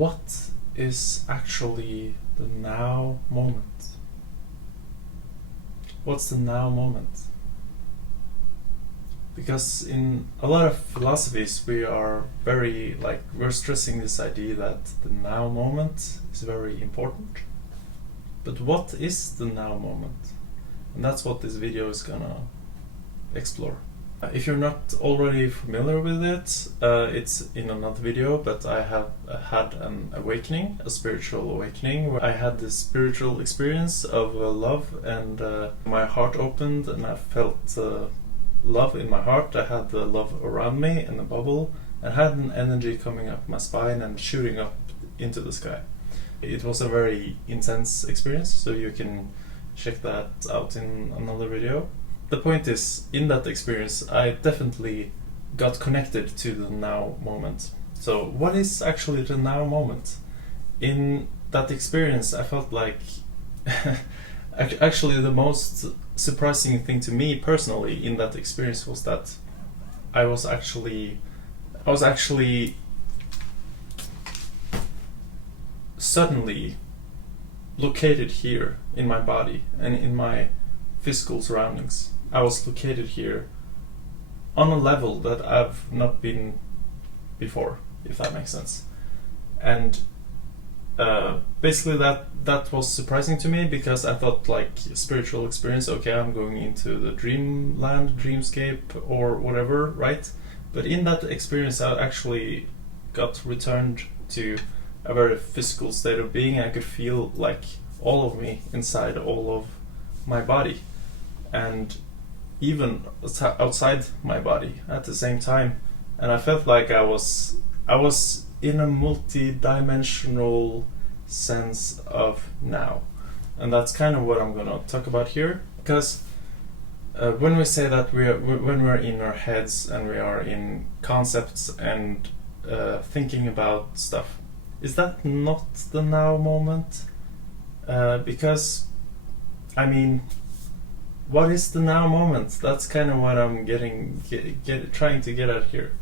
what is actually the now moment? What's the now moment? Because in a lot of philosophies we're stressing this idea that the now moment is very important. But what is the now moment? And that's what this video is gonna explore. If you're not already familiar with it, it's in another video, but I have had an awakening, a spiritual awakening, where I had this spiritual experience of love, and my heart opened and I felt love in my heart. I had the love around me in a bubble, and had an energy coming up my spine and shooting up into the sky. It was a very intense experience, so you can check that out in another video. The point is, in that experience, I definitely got connected to the now moment. So what is actually the now moment? In that experience, I felt like actually the most surprising thing to me personally in that experience was that I was actually suddenly located here in my body and in my physical surroundings. I was located here on a level that I've not been before, if that makes sense. And basically that was surprising to me, because I thought, like, spiritual experience, okay, I'm going into the dreamland, dreamscape, or whatever, right? But in that experience I actually got returned to a very physical state of being. I could feel like all of me inside all of my body, and even outside my body at the same time. And I felt like I was in a multi-dimensional sense of now. And that's kind of what I'm gonna talk about here, because when we say that when we're in our heads and we are in concepts and thinking about stuff, is that not the now moment? Because, I mean, what is the now moment? That's kind of what I'm trying to get at here.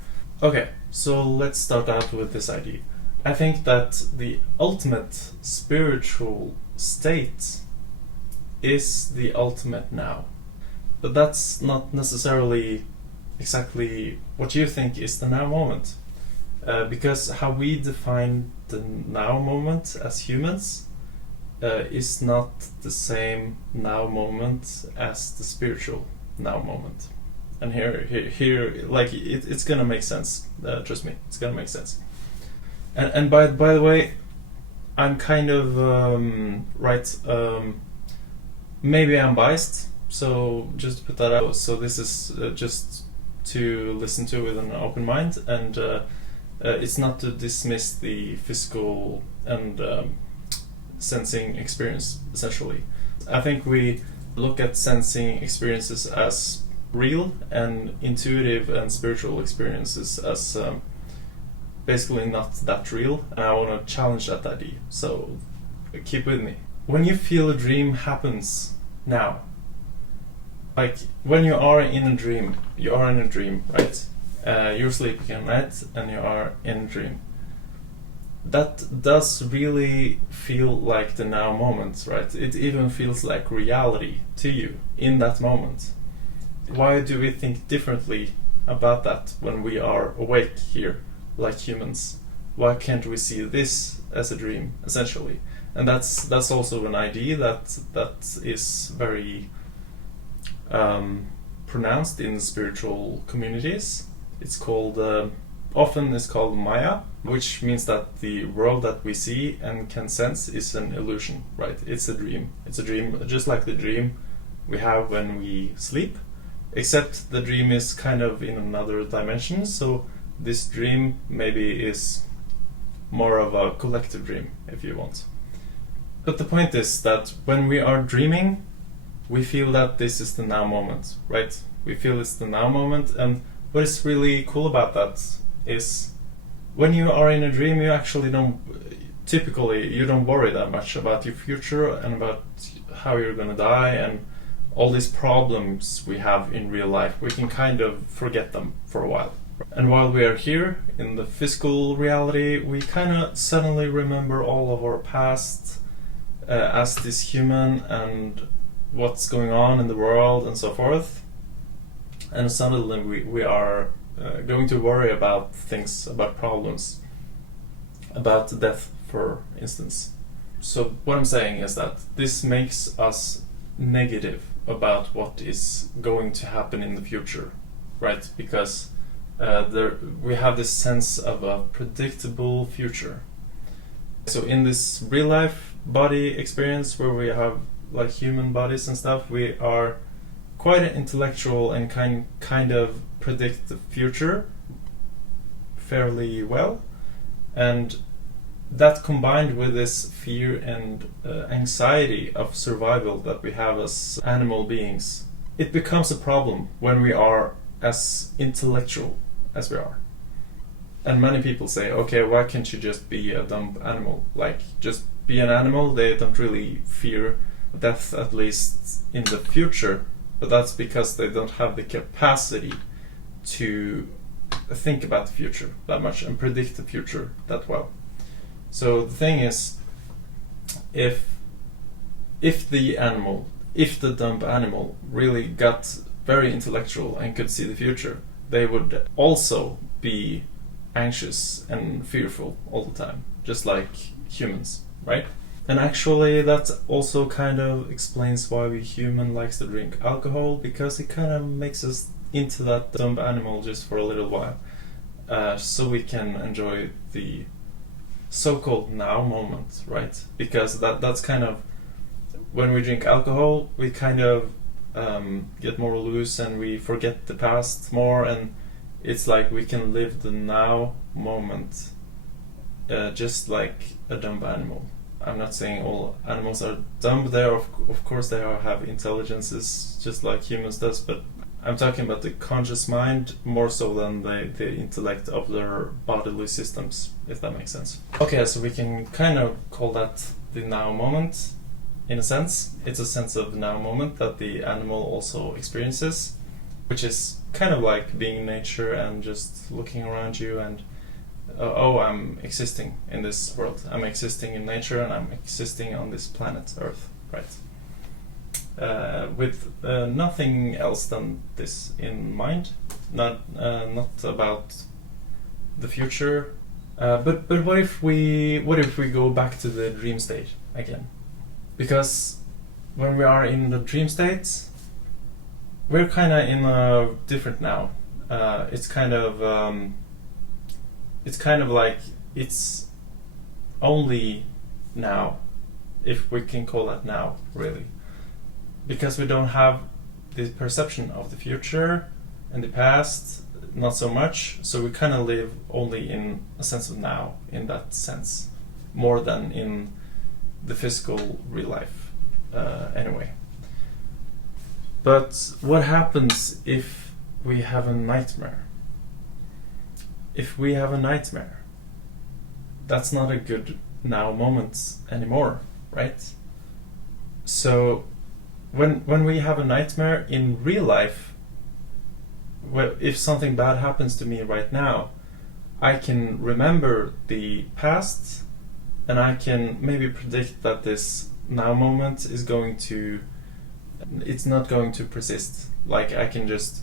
Okay, so let's start out with this idea. I think that the ultimate spiritual state is the ultimate now. But that's not necessarily exactly what you think is the now moment. Because how we define the now moment as humans is not the same now moment as the spiritual now moment. And here, like, it's gonna make sense. Trust me, it's gonna make sense. And by the way, I'm kind of maybe I'm biased, so just to put that out. So this is just to listen to with an open mind, and it's not to dismiss the physical and sensing experience, essentially. I think we look at sensing experiences as real, and intuitive and spiritual experiences as basically not that real, and I want to challenge that idea, so keep with me. When you feel a dream happens now, like when you are in a dream, right? You're sleeping at night and you are in a dream. That does really feel like the now moment, right? It even feels like reality to you in that moment. Why do we think differently about that when we are awake here, like humans? Why can't we see this as a dream, essentially? And that's also an idea that is very pronounced in spiritual communities. It's called often is called Maya, which means that the world that we see and can sense is an illusion, right? It's a dream. It's a dream, just like the dream we have when we sleep, except the dream is kind of in another dimension. So this dream maybe is more of a collective dream, if you want. But the point is that when we are dreaming, we feel that this is the now moment, right? We feel it's the now moment, and what is really cool about that is when you are in a dream, you actually don't worry that much about your future and about how you're gonna die and all these problems we have in real life. We can kind of forget them for a while. And while we are here in the physical reality, we kind of suddenly remember all of our past as this human and what's going on in the world and so forth. And suddenly we are going to worry about things, about problems, about death, for instance. So what I'm saying is that this makes us negative about what is going to happen in the future, right? Because we have this sense of a predictable future. So in this real life body experience where we have like human bodies and stuff, we are quite intellectual and kind of predict the future fairly well. And that combined with this fear and anxiety of survival that we have as animal beings, it becomes a problem when we are as intellectual as we are. And many people say, okay, why can't you just be a dumb animal? Like, just be an animal. They don't really fear death, at least in the future, but that's because they don't have the capacity to think about the future that much and predict the future that well. So the thing is, if the dumb animal really got very intellectual and could see the future, they would also be anxious and fearful all the time, just like humans, right? And actually that also kind of explains why we human likes to drink alcohol, because it kind of makes us into that dumb animal just for a little while, so we can enjoy the so-called now moment, right? Because that's kind of, when we drink alcohol, we kind of get more loose and we forget the past more, and it's like we can live the now moment just like a dumb animal. I'm not saying all animals are dumb. They are, of course they have intelligences just like humans does, but I'm talking about the conscious mind more so than the intellect of their bodily systems, if that makes sense. Okay, so we can kind of call that the now moment. In a sense, it's a sense of now moment that the animal also experiences, which is kind of like being in nature and just looking around you and oh, I'm existing in this world. I'm existing in nature and I'm existing on this planet Earth, right? With nothing else than this in mind, not about the future. But what if we go back to the dream state again? Because when we are in the dream state, we're kind of in a different now. It's kind of like it's only now, if we can call that now, really. Because we don't have the perception of the future and the past, not so much, so we kind of live only in a sense of now, in that sense, more than in the physical real life, anyway. But what happens if we have a nightmare? If we have a nightmare, that's not a good now moment anymore, right? So when we have a nightmare in real life, well, if something bad happens to me right now, I can remember the past and I can maybe predict that this now moment is it's not going to persist. Like, I can just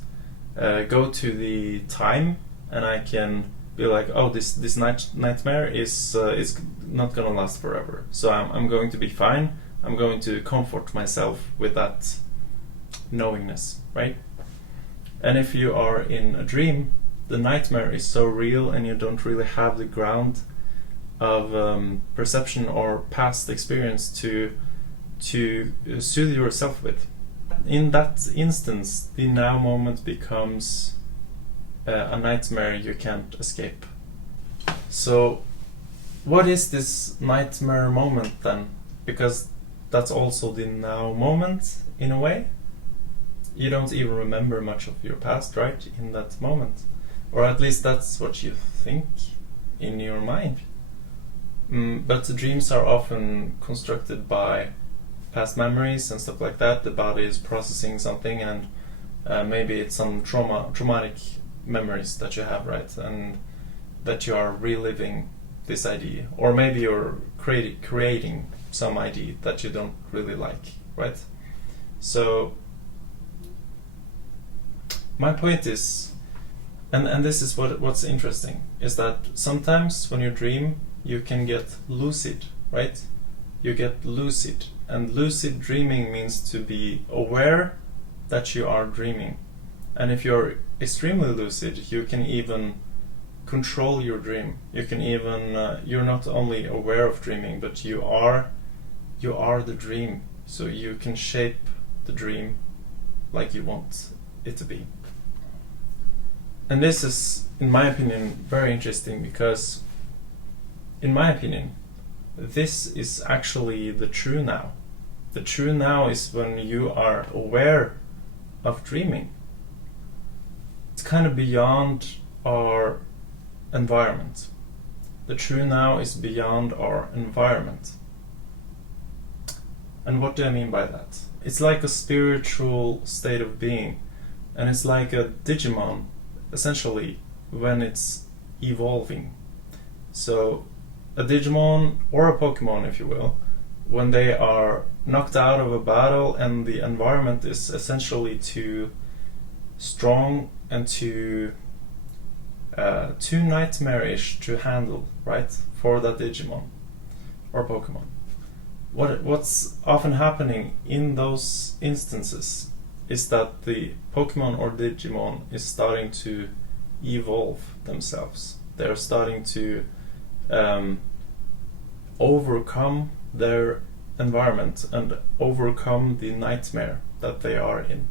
go to the time and I can be like, oh, this nightmare is not gonna last forever, so I'm going to be fine. I'm going to comfort myself with that knowingness, right? And if you are in a dream, the nightmare is so real and you don't really have the ground of perception or past experience to soothe yourself with. In that instance, the now moment becomes a nightmare you can't escape. So what is this nightmare moment then? Because that's also the now moment in a way. You don't even remember much of your past, right, in that moment. Or at least that's what you think in your mind. But the dreams are often constructed by past memories and stuff like that. The body is processing something, and maybe it's some traumatic memories that you have, right? And that you are reliving this idea, or maybe you're creating some idea that you don't really like, right? So my point is, and this is what's interesting, is that sometimes when you dream, you can get lucid, right? You get lucid, and lucid dreaming means to be aware that you are dreaming. And if you're extremely lucid, you can even control your dream. You can even you're not only aware of dreaming, but you are the dream. So you can shape the dream like you want it to be. And this is, in my opinion, very interesting, because in my opinion, this is actually the true now. The true now is when you are aware of dreaming. It's kind of beyond our environment. The true now is beyond our environment. And what do I mean by that? It's like a spiritual state of being, and it's like a Digimon, essentially, when it's evolving. So a Digimon, or a Pokemon if you will, when they are knocked out of a battle and the environment is essentially too strong and too nightmarish to handle, right, for that Digimon or Pokemon. What's often happening in those instances is that the Pokemon or Digimon is starting to evolve themselves. They're starting to overcome their environment and overcome the nightmare that they are in.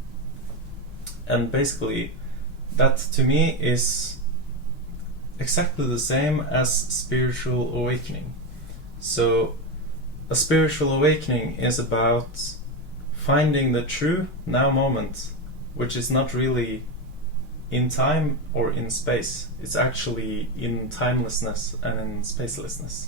And basically, that to me is exactly the same as spiritual awakening. So a spiritual awakening is about finding the true now moment, which is not really in time or in space. It's actually in timelessness and in spacelessness.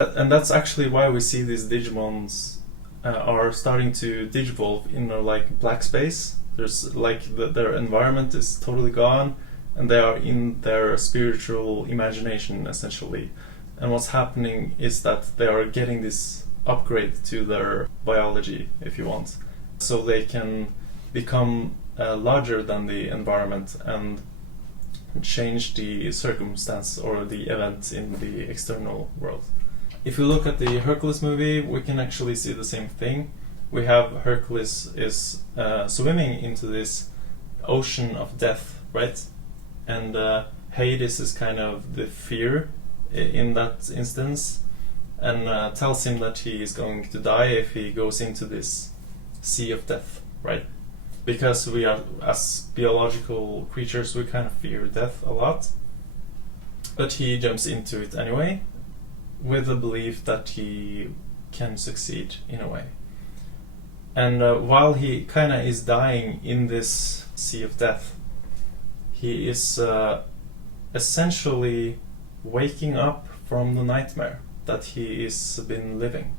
And that's actually why we see these Digimons are starting to digivolve in like black space. There's like their environment is totally gone, and they are in their spiritual imagination essentially. And what's happening is that they are getting this upgrade to their biology, if you want, so they can become larger than the environment and change the circumstance or the event in the external world. If you look at the Hercules movie, we can actually see the same thing. We have Hercules is swimming into this ocean of death, right? And Hades is kind of the fear in that instance, and tells him that he is going to die if he goes into this sea of death, right? Because we are, as biological creatures, we kind of fear death a lot. But he jumps into it anyway, with the belief that he can succeed in a way. And while he kind of is dying in this sea of death, he is essentially waking up from the nightmare that he has been living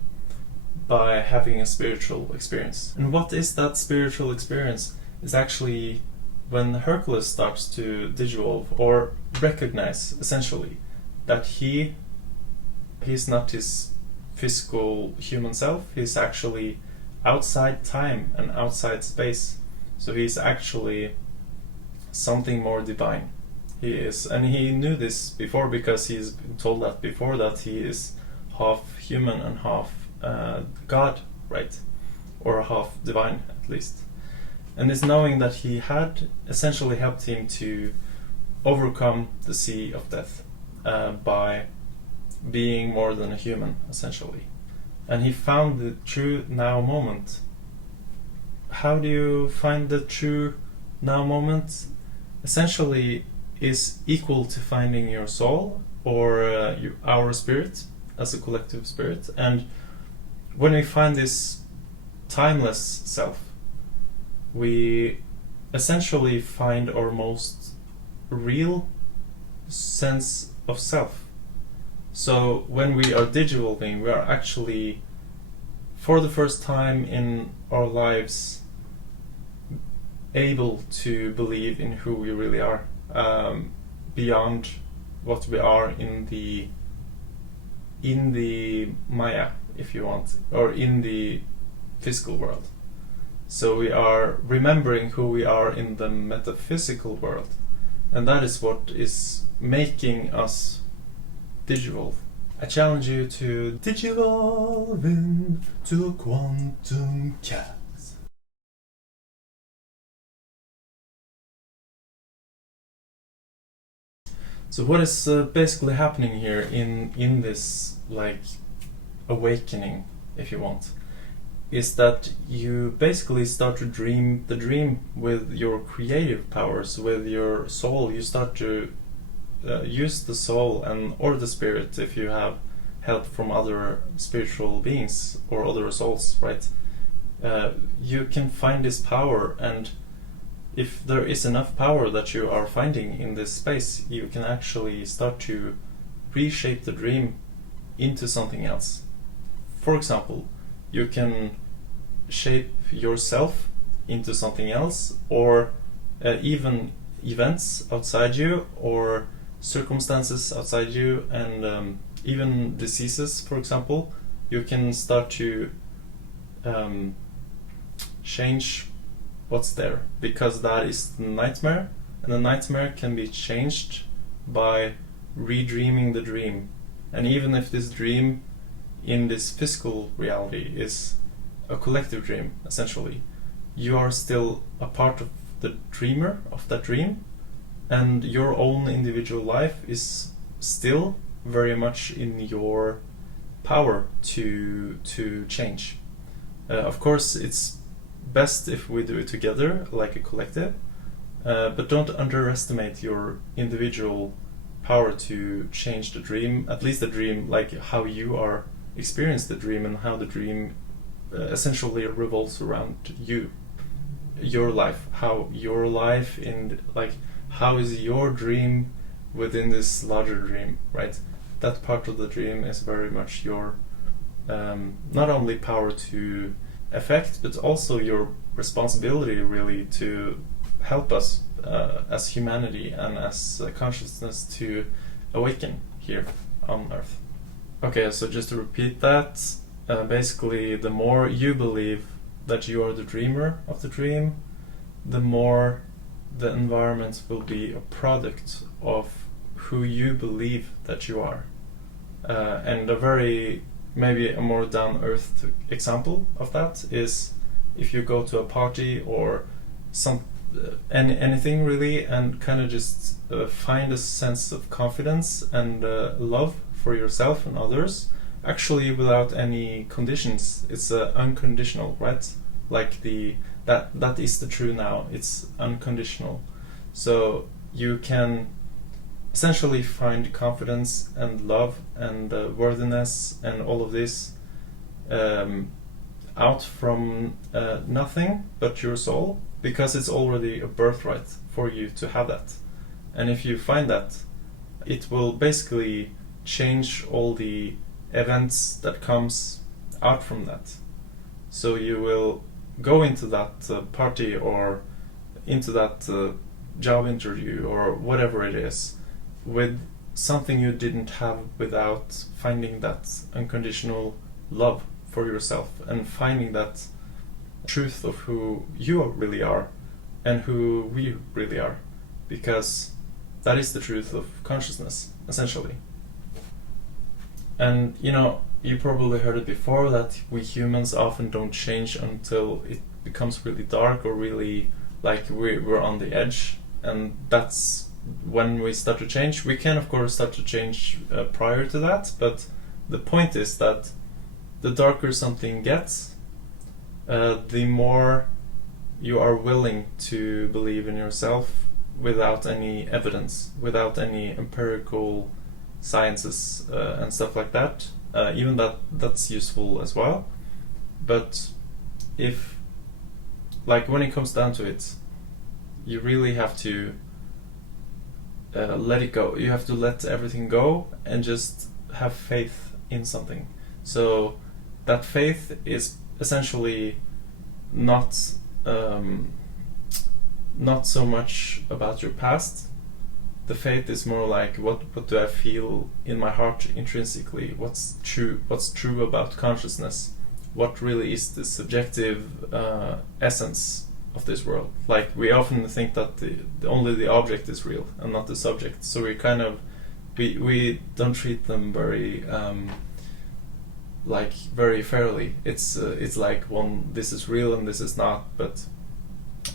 by having a spiritual experience. And what is that spiritual experience? Is actually when Hercules starts to digivolve or recognize essentially that he's not his physical human self, he's actually outside time and outside space. So he's actually something more divine. He is, and he knew this before because he's been told that before, that he is half human and half God, right? Or half divine at least. And this knowing that he had essentially helped him to overcome the sea of death by being more than a human, essentially. And he found the true now moment. How do you find the true now moment? Essentially is equal to finding your soul or our spirit as a collective spirit. And when we find this timeless self, we essentially find our most real sense of self. So when we are digivolving, we are actually, for the first time in our lives, able to believe in who we really are, beyond what we are in the Maya, if you want, or in the physical world. So we are remembering who we are in the metaphysical world, and that is what is making us digivolve. I challenge you to digivolve into quantum cats. So what is basically happening here in this like awakening, if you want, is that you basically start to dream the dream with your creative powers, with your soul. You start to use the soul or the spirit, if you have help from other spiritual beings or other souls, right? You can find this power, and if there is enough power that you are finding in this space, you can actually start to reshape the dream into something else. For example, you can shape yourself into something else, or even events outside you, or circumstances outside you, and even diseases, for example. You can start to change what's there, because that is the nightmare, and the nightmare can be changed by redreaming the dream. And even if this dream in this physical reality is a collective dream, essentially, you are still a part of the dreamer of that dream, and your own individual life is still very much in your power to change. Of course, it's best if we do it together, like a collective, but don't underestimate your individual power to change the dream, at least the dream, like how you are experience the dream, and how the dream essentially revolves around you, your life, how your life in, like, how is your dream within this larger dream, right? That part of the dream is very much your not only power to affect, but also your responsibility, really, to help us as humanity and as consciousness to awaken here on Earth. Okay, so just to repeat that, basically, the more you believe that you are the dreamer of the dream, the more the environment will be a product of who you believe that you are. And a very, maybe a more down-earth example of that is if you go to a party or anything really, and kind of just find a sense of confidence and love for yourself and others, actually without any conditions. It's unconditional, right? Like that is the true now. It's unconditional. So you can essentially find confidence and love and worthiness and all of this out from nothing but your soul, because it's already a birthright for you to have that. And if you find that, it will basically change all the events that comes out from that. So you will go into that party or into that job interview or whatever it is with something you didn't have without finding that unconditional love for yourself and finding that truth of who you really are and who we really are, because that is the truth of consciousness, essentially. And you probably heard it before, that we humans often don't change until it becomes really dark or really like we're on the edge, and that's when we start to change. We can of course start to change prior to that, but the point is that the darker something gets, the more you are willing to believe in yourself without any evidence, without any empirical sciences and stuff like that. Even that's useful as well. But if, like, when it comes down to it, you really have to let it go. You have to let everything go and just have faith in something. So that faith is essentially not not so much about your past. The faith is more like what do I feel in my heart intrinsically? What's true about consciousness? What really is the subjective essence of this world? Like, we often think that only the object is real and not the subject. So we kind of we don't treat them very very fairly. It's like this is real and this is not. But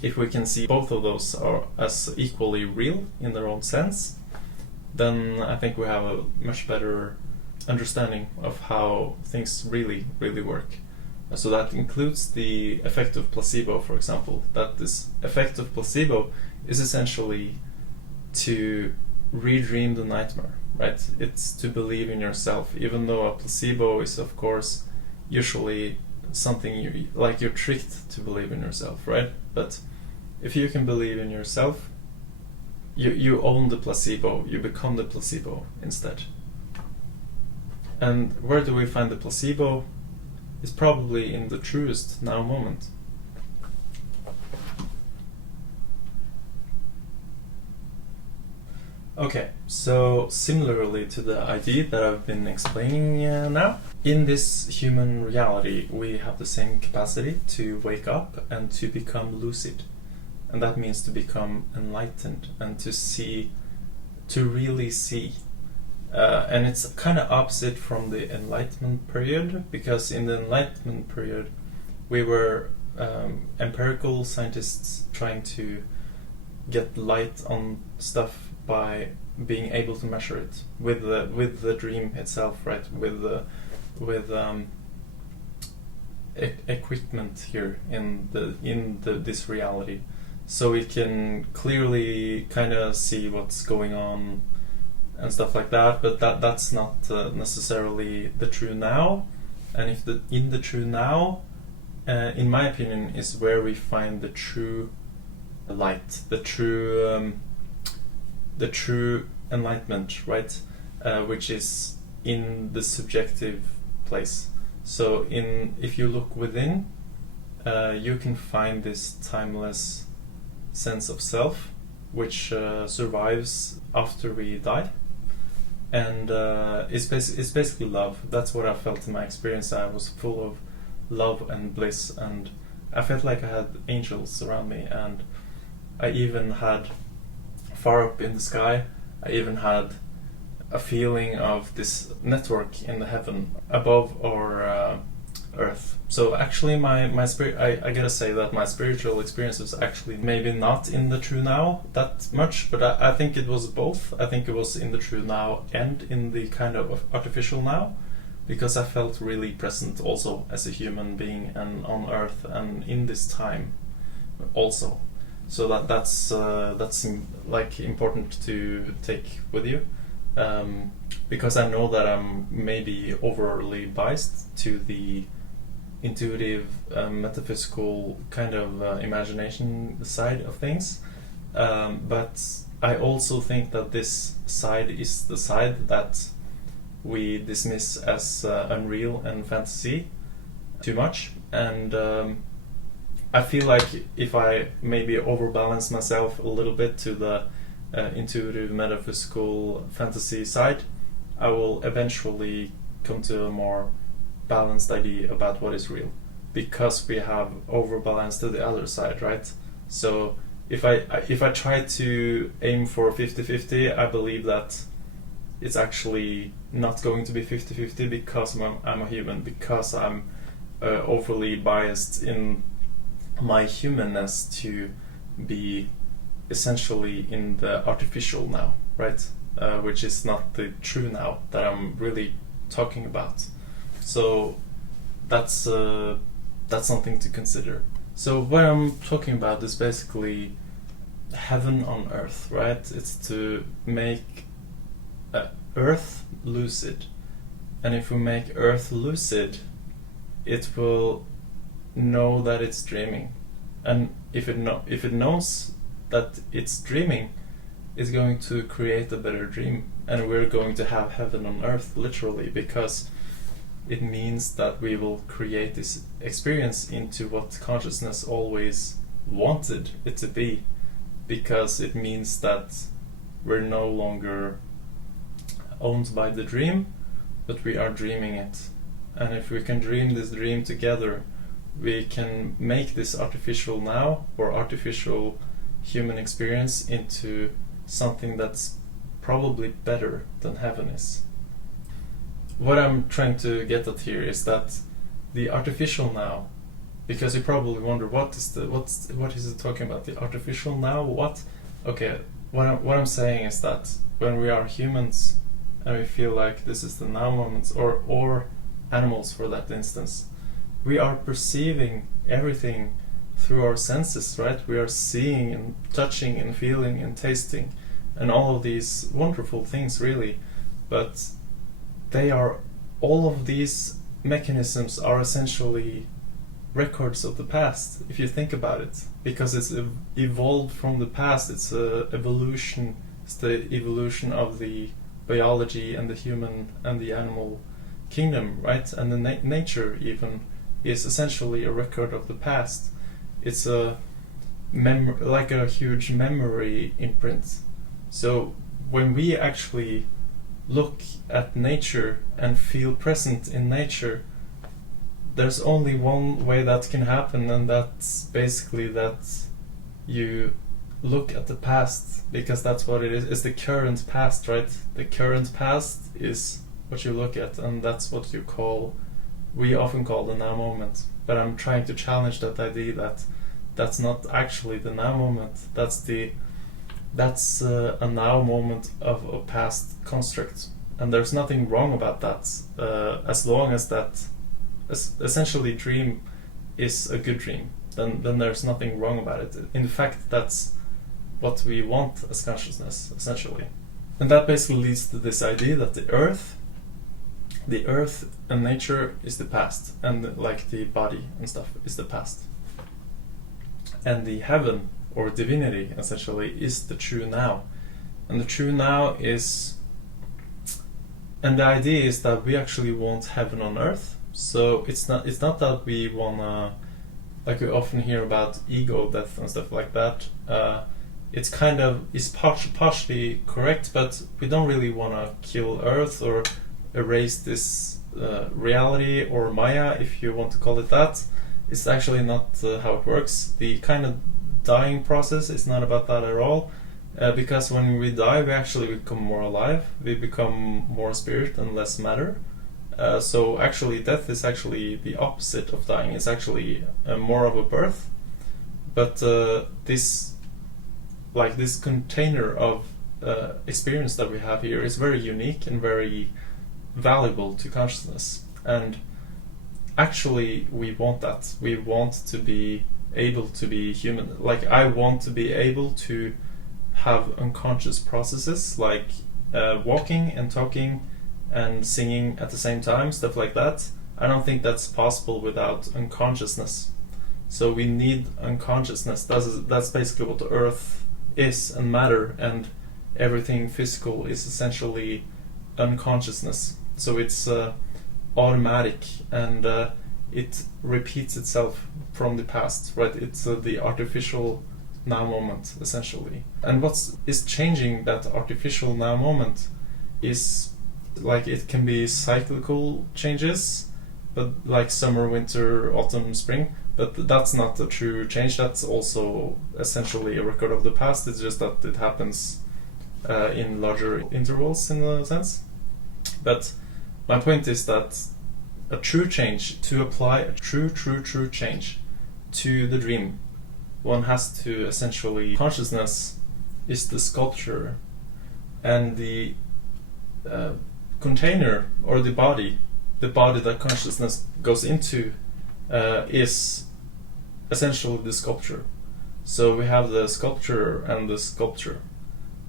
if we can see both of those are as equally real in their own sense, then I think we have a much better understanding of how things really work. So that includes the effect of placebo, for example. That this effect of placebo is essentially to redream the nightmare, right? It's to believe in yourself, even though a placebo is, of course, usually something you're tricked to believe in yourself, right? But if you can believe in yourself, you own the placebo, you become the placebo instead. And where do we find the placebo? It's probably in the truest now moment. Okay, so similarly to the idea that I've been explaining now, in this human reality we have the same capacity to wake up and to become lucid. And that means to become enlightened and to really see. And it's kind of opposite from the Enlightenment period, because in the Enlightenment period we were empirical scientists trying to get light on stuff by being able to measure it with the dream itself, right? With equipment here in this reality, so we can clearly kind of see what's going on and stuff like that. But that's not necessarily the true now. And if in the true now, in my opinion, is where we find the true light, the true enlightenment, right? Which is in the subjective place. So if you look within, you can find this timeless sense of self, which survives after we die, and it's basically love. That's what I felt in my experience. I was full of love and bliss, and I felt like I had angels around me, and I even had, far up in the sky, I even had a feeling of this network in the heaven above our earth. So actually my spirit, I gotta say that my spiritual experience was actually maybe not in the true now that much, but I think it was both. I think it was in the true now and in the kind of artificial now, because I felt really present also as a human being and on earth and in this time also. So that's like important to take with you, because I know that I'm maybe overly biased to the intuitive, metaphysical kind of imagination side of things, but I also think that this side is the side that we dismiss as unreal and fantasy too much, and I feel like if I maybe overbalance myself a little bit to the intuitive, metaphysical, fantasy side, I will eventually come to a more balanced idea about what is real, because we have overbalanced to the other side, right? So if I try to aim for 50-50, I believe that it's actually not going to be 50-50 because I'm a human, because I'm overly biased in my humanness to be essentially in the artificial now, right? Which is not the true now that I'm really talking about. So that's something to consider. So what I'm talking about is basically heaven on earth, right? It's to make earth lucid, and if we make earth lucid, it will know that it's dreaming, and if it knows that it's dreaming, it's going to create a better dream, and we're going to have heaven on earth literally, because it means that we will create this experience into what consciousness always wanted it to be. because it means that we're no longer owned by the dream, but we are dreaming it. And if we can dream this dream together, we can make this artificial now or artificial human experience into something that's probably better than heaven is. What I'm trying to get at here is that the artificial now, because you probably wonder what is it talking about? The artificial now? What? Okay, what I'm saying is that when we are humans and we feel like this is the now moment, or animals for that instance, we are perceiving everything through our senses, right? We are seeing and touching and feeling and tasting and all of these wonderful things, really. But all of these mechanisms are essentially records of the past, if you think about it, because it's evolved from the past. It's evolution. It's the evolution of the biology and the human and the animal kingdom, right? And the nature even is essentially a record of the past. It's like a huge memory imprint. So when we actually look at nature and feel present in nature, there's only one way that can happen, and that's basically that you look at the past, because that's what it is. It's the current past, right? The current past is what you look at, and that's what we often call the now moment. But I'm trying to challenge that idea that that's not actually the now moment. That's a now moment of a past construct, and there's nothing wrong about that, as long as that essentially dream is a good dream. Then there's nothing wrong about it. In fact, that's what we want as consciousness, essentially. And that basically leads to this idea that the earth and nature is the past, and like the body and stuff is the past, and the heaven or divinity essentially is the true now. And the true now is, and the idea is that we actually want heaven on earth. So it's not that we wanna, like we often hear about ego death and stuff like that. It's kind of is partially correct, but we don't really wanna kill earth or erase this reality or Maya, if you want to call it that. It's actually not how it works. The kind of dying process is not about that at all, because when we die, we actually become more alive. We become more spirit and less matter. So actually, death is actually the opposite of dying. It's actually more of a birth. But this container of experience that we have here is very unique and very valuable to consciousness. And actually, we want that. We want to be able to be human. Like, I want to be able to have unconscious processes, like walking and talking and singing at the same time, stuff like that. I don't think that's possible without unconsciousness. So we need unconsciousness. That's basically what the earth is, and matter and everything physical is essentially unconsciousness. So it's automatic, and it repeats itself from the past, right? It's the artificial now moment, essentially. And what is changing that artificial now moment is, like, it can be cyclical changes, but like summer, winter, autumn, spring. But that's not a true change. That's also essentially a record of the past. It's just that it happens in larger intervals, in a sense. But my point is that a true change, to apply a true change to the dream, one has to essentially, consciousness is the sculpture, and the container, or the body that consciousness goes into, is essentially the sculpture. So we have the sculpture and the sculpture.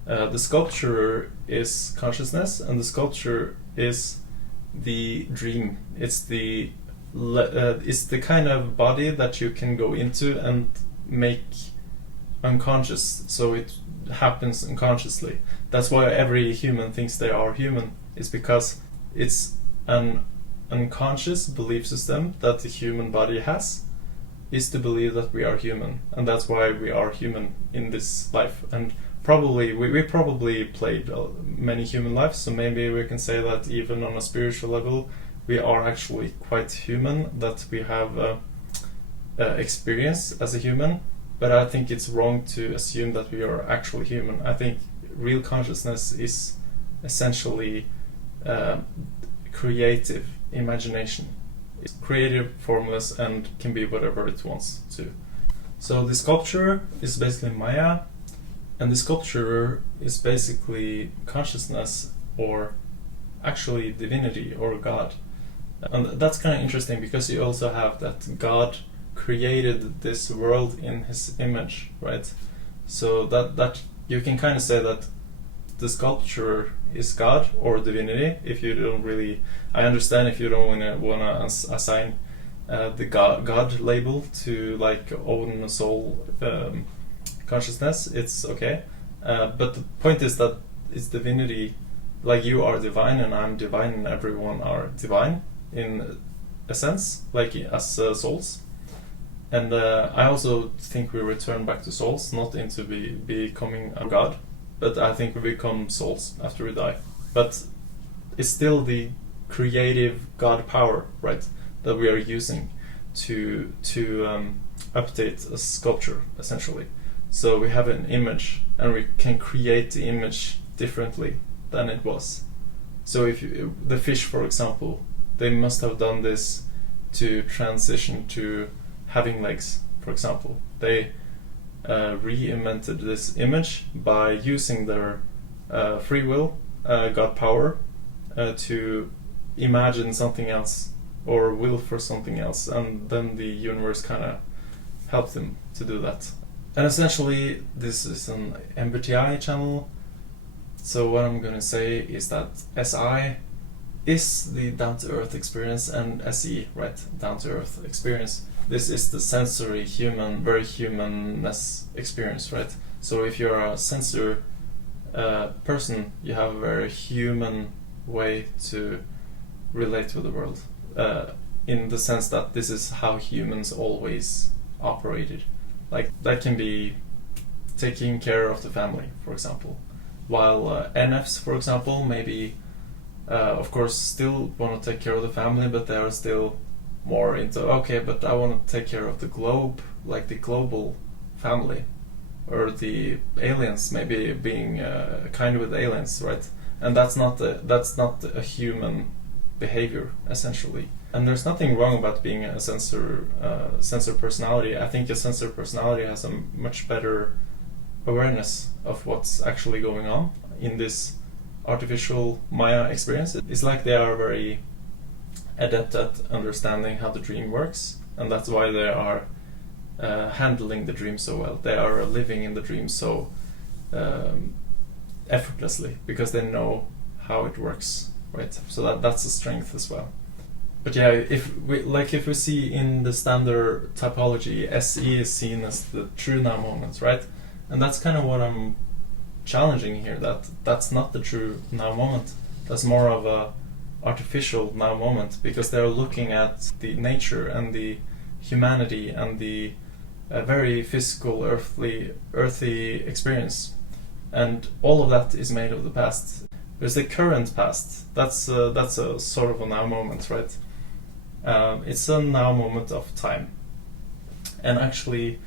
The sculpture is consciousness, and the sculpture is the dream. It's the kind of body that you can go into and make unconscious, so it happens unconsciously. That's why every human thinks they are human. It's because it's an unconscious belief system that the human body has. is to believe that we are human, and that's why we are human in this life. And probably we probably played many human lives, so maybe we can say that even on a spiritual level we are actually quite human, that we have experience as a human. But I think it's wrong to assume that we are actually human. I think real consciousness is essentially creative imagination. It's creative, formless, and can be whatever it wants to. So the sculpture is basically Maya, and the sculpture is basically consciousness, or actually divinity or God. And that's kind of interesting, because you also have that God created this world in his image, right? So that you can kind of say that the sculpture is God or divinity. If you don't really, I understand if you don't want to assign the God label to like own soul consciousness, it's okay. But the point is that it's divinity. Like you are divine and I'm divine and everyone are divine in a sense, like as souls. And I also think we return back to souls, not into becoming a god, but I think we become souls after we die. But it's still the creative God power, right, that we are using to update a sculpture, essentially. So we have an image, and we can create the image differently than it was. So if the fish, for example, they must have done this to transition to having legs, for example. They reinvented this image by using their free will, God power, to imagine something else or will for something else, and then the universe kind of helped them to do that. And essentially this is an MBTI channel, so what I'm going to say is that SI is the down-to-earth experience, and SE, right, down-to-earth experience. This is the sensory human, very humanness experience, right? So if you're a sensor person, you have a very human way to relate with the world, in the sense that this is how humans always operated. Like that can be taking care of the family, for example, while NFs, for example, maybe of course still want to take care of the family, but they are still more into, okay, but I want to take care of the globe, like the global family, or the aliens, maybe being kind with aliens, right? And that's not a human behavior, essentially. And there's nothing wrong about being a sensor personality. I think a sensor personality has a much better awareness of what's actually going on in this artificial Maya experience. It's like they are very adept at understanding how the dream works, and that's why they are handling the dream so well. They are living in the dream so effortlessly, because they know how it works, right? So that's a strength as well. But yeah, if we see in the standard typology, SE is seen as the true now moment, right? And that's kind of what I'm challenging here, that's not the true now moment. That's more of a artificial now moment, because they're looking at the nature and the humanity and the very physical earthy experience, and all of that is made of the past. There's the current past, that's a sort of a now moment, right? It's a now moment of time, and actually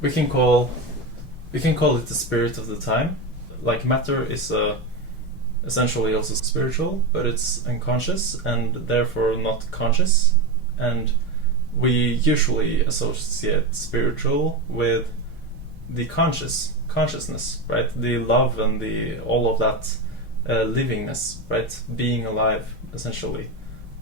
we can call it the spirit of the time. Like matter is essentially also spiritual, but it's unconscious and therefore not conscious, and we usually associate spiritual with the consciousness, right? The love and the all of that livingness, right? Being alive, essentially.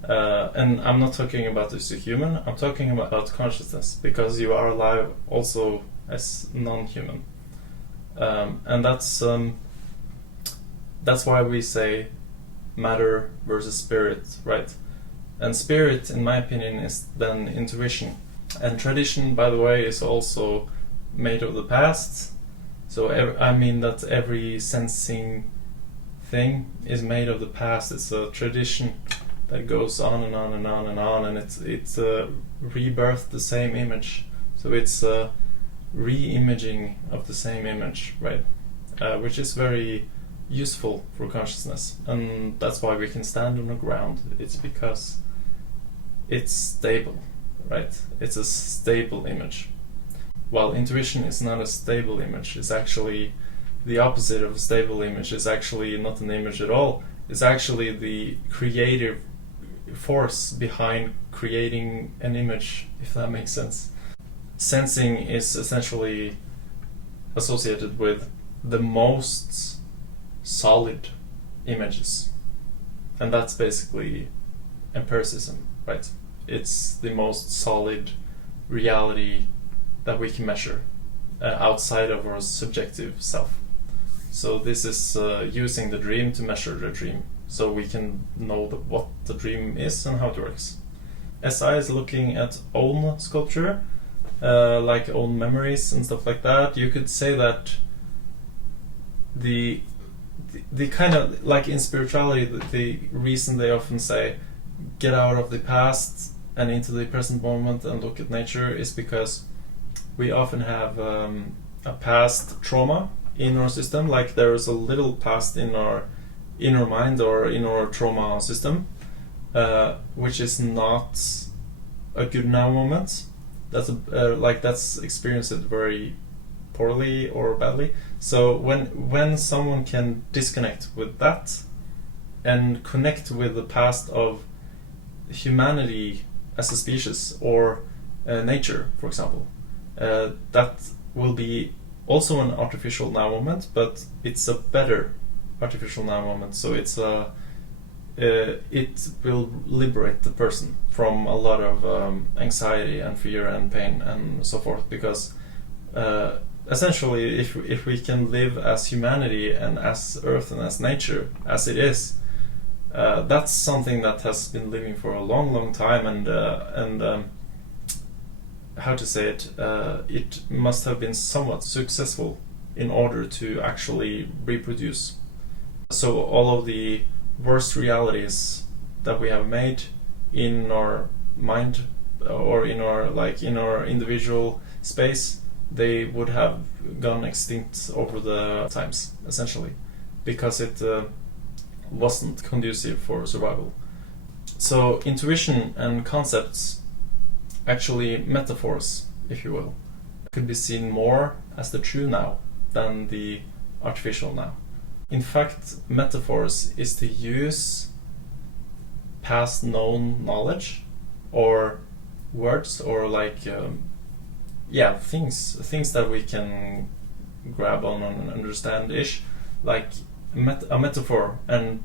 And I'm not talking about as a human, I'm talking about consciousness, because you are alive also as non-human. And that's why we say matter versus spirit, right? And spirit, in my opinion, is then intuition. And tradition, by the way, is also made of the past. So I mean that every sensing thing is made of the past. It's a tradition that goes on and on and on and on, and it's rebirthed the same image So it's a re-imaging of the same image, right? Which is very useful for consciousness, and that's why we can stand on the ground. It's because it's stable, right? It's a stable image. While intuition is not a stable image, it's actually the opposite of a stable image. It's actually not an image at all. It's actually the creative force behind creating an image, if that makes sense. Sensing is essentially associated with the most solid images, and that's basically empiricism, right? It's the most solid reality that we can measure outside of our subjective self. So this is using the dream to measure the dream, so we can know what the dream is and how it works. SI is looking at own sculpture, like own memories and stuff like that. You could say that the kind of, like in spirituality, the reason they often say get out of the past and into the present moment and look at nature is because we often have a past trauma in our system. Like there is a little past in our inner mind or in our trauma system, which is not a good now moment. That's that's experienced very poorly or badly. So when someone can disconnect with that and connect with the past of humanity as a species or nature, for example, that will be also an artificial now moment, but it's a better artificial now moment. So it's it will liberate the person from a lot of anxiety and fear and pain and so forth, because essentially if we can live as humanity and as Earth and as nature as it is, that's something that has been living for a long time, and how to say it, it must have been somewhat successful in order to actually reproduce. So all of the worst realities that we have made in our mind or in our individual space, they would have gone extinct over the times, essentially, because it wasn't conducive for survival. So intuition and concepts, actually metaphors, if you will, could be seen more as the true now than the artificial now. In fact, metaphors is to use past known knowledge or words or things that we can grab on and understand-ish, like a metaphor, and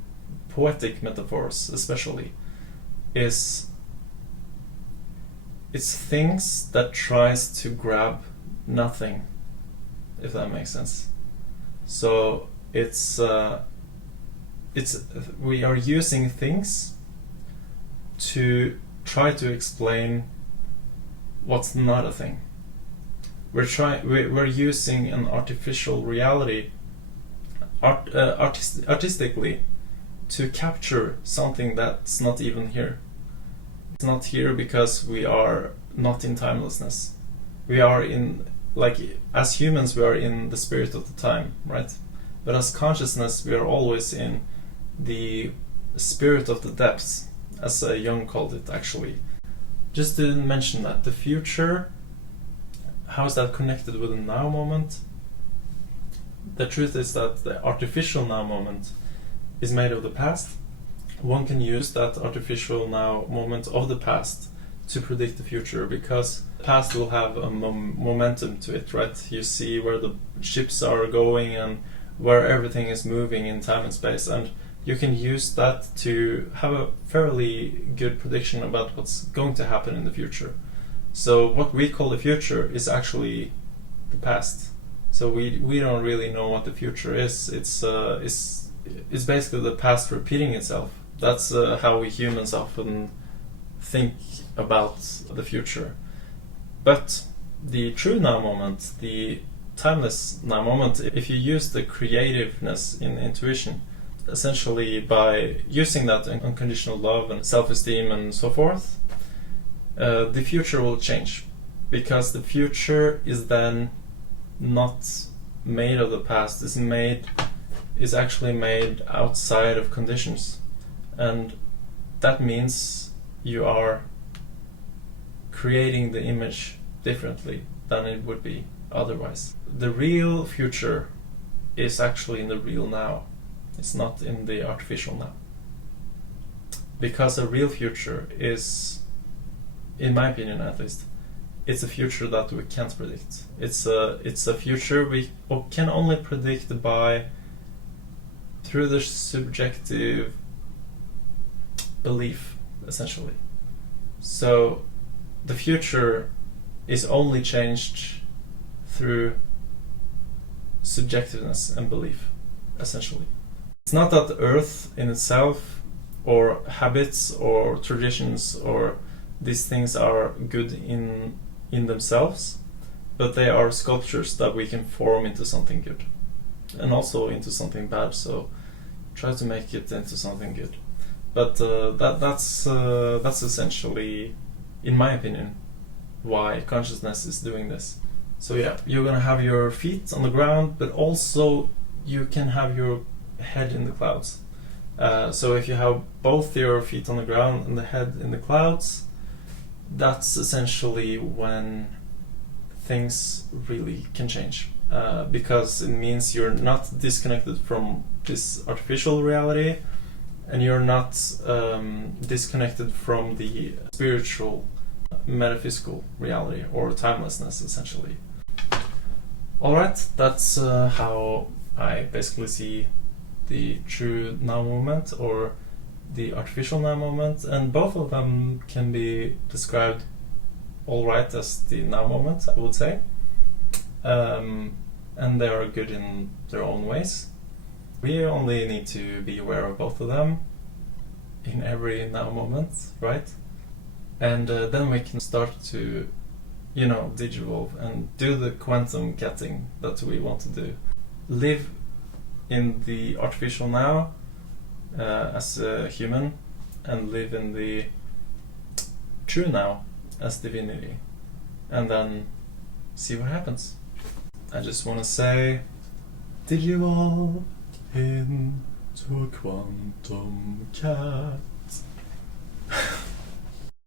poetic metaphors especially, it's things that tries to grab nothing, if that makes sense. So it's we are using things to try to explain what's not a thing. We're using an artificial reality artistically to capture something that's not even here. It's not here because we are not in timelessness. We are in, as humans, we are in the spirit of the time, right? But as consciousness, we are always in the spirit of the depths, as Jung called it, actually. Just to mention that the future, how is that connected with the now moment? The truth is that the artificial now moment is made of the past. One can use that artificial now moment of the past to predict the future, because the past will have a momentum to it, right? You see where the ships are going and where everything is moving in time and space, and you can use that to have a fairly good prediction about what's going to happen in the future. So what we call the future is actually the past. So we don't really know what the future is. It's basically the past repeating itself. That's how we humans often think about the future. But the true now moment, the timeless now moment, if you use the creativeness in intuition, essentially by using that unconditional love and self-esteem and so forth, the future will change. because the future is then not made of the past. Is actually made outside of conditions, and that means you are creating the image differently than it would be otherwise. The real future is actually in the real now. It's not in the artificial now. Because a real future is, in my opinion at least, it's a future that we can't predict. It's a future we can only predict through the subjective belief, essentially. So the future is only changed through subjectiveness and belief, essentially. It's not that Earth in itself, or habits, or traditions, or these things are good in themselves, but they are sculptures that we can form into something good, and also into something bad. So try to make it into something good. But that's essentially, in my opinion, why consciousness is doing this. So yeah, you're gonna have your feet on the ground, but also you can have your head in the clouds. So if you have both your feet on the ground and the head in the clouds, that's essentially when things really can change. Because it means you're not disconnected from this artificial reality, and you're not disconnected from the spiritual, metaphysical reality, or timelessness, essentially. Alright, that's how I basically see the true now moment, or the artificial now moment, and both of them can be described alright as the now moment, I would say. And they are good in their own ways. We only need to be aware of both of them in every now moment, right? And then we can start to, digivolve and do the quantum getting that we want to do. Live in the artificial now as a human, and live in the true now as divinity, and then see what happens. I just want to say, digivolve into a quantum cat.